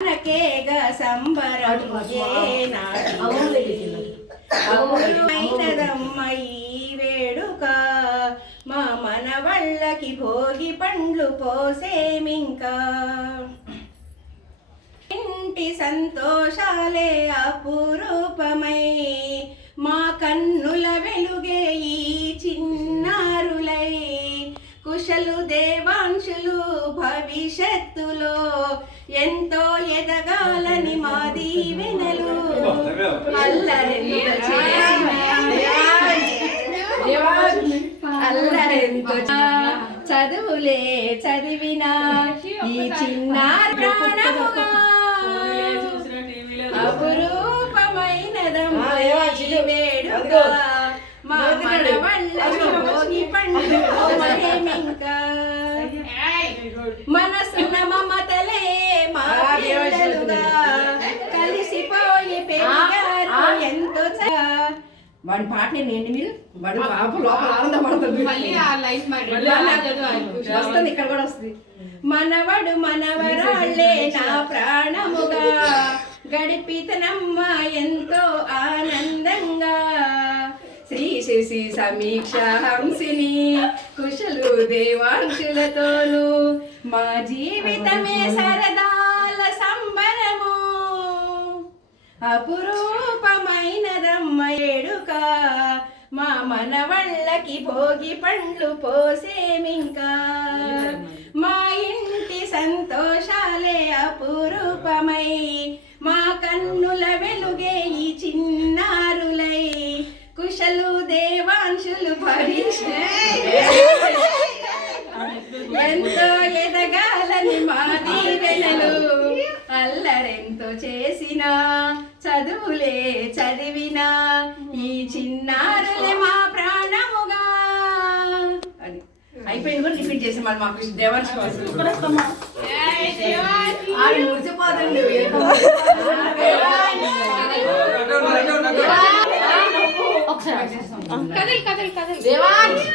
మనకేగ సంబరం ఏనాడైనదమ్మ ఈ వేడుక మా మనవళ్ళకి భోగి పండ్లు పోసేమింకా ఇంటి సంతోషాలే అపురూపమై మా కన్నుల వెలుగే ఈ చిన్నారులై కుశలు దేవాంశులు భవిష్యత్తులో ఎంతో ఎదగాలని మా దీవెనలు అల్లరెంతో చదువులే చదివిన ఈ చిన్నారి ప్రాణముగా అపురూపమైనదమ్మ వేడుక మా మనవళ్ళకి భోగి పండ్లు పోసేమింకా మనసున్న మమతలే మా పిల్లలుగా కలిసిపోయి పెరిగారు ఎంతో వాడి పాట నేను మీరు వాడు లోపల ఆనందపడుతుంది వస్తుంది ఇక్కడ కూడా వస్తుంది మనవడు మనవరాళ్ళే నా ప్రాణముగా గడిపితనమ్మ ఎంతో ఆనందంగా శ్రీ శశి సమీక్ష హంసిని కుశలు దేవాంశులతోనూ మా జీవితమే సరదాల సంబరము అపురూపమైనదమ్మ వేడుక మా మనవళ్ళకి భోగి పండ్లు పోసేమింకా మా ఇంటి సంతోషాలే అపురూపమై మా కన్నుల వెలుగే ఈ చిన్నారులై కుశలు దేవాంశులు ఎంతో ఎదగాలని మా దీవెనలు అల్లరెంతో చేసిన చదువులే చదివిన ఈ చిన్నారులే మా ప్రాణముగా అది అయిపోయింది కూడా రిపీట్ చేసి మళ్ళీ మాకు దేవాంశ మురిసిపోతుంది ఒకసారి దేవాంశ్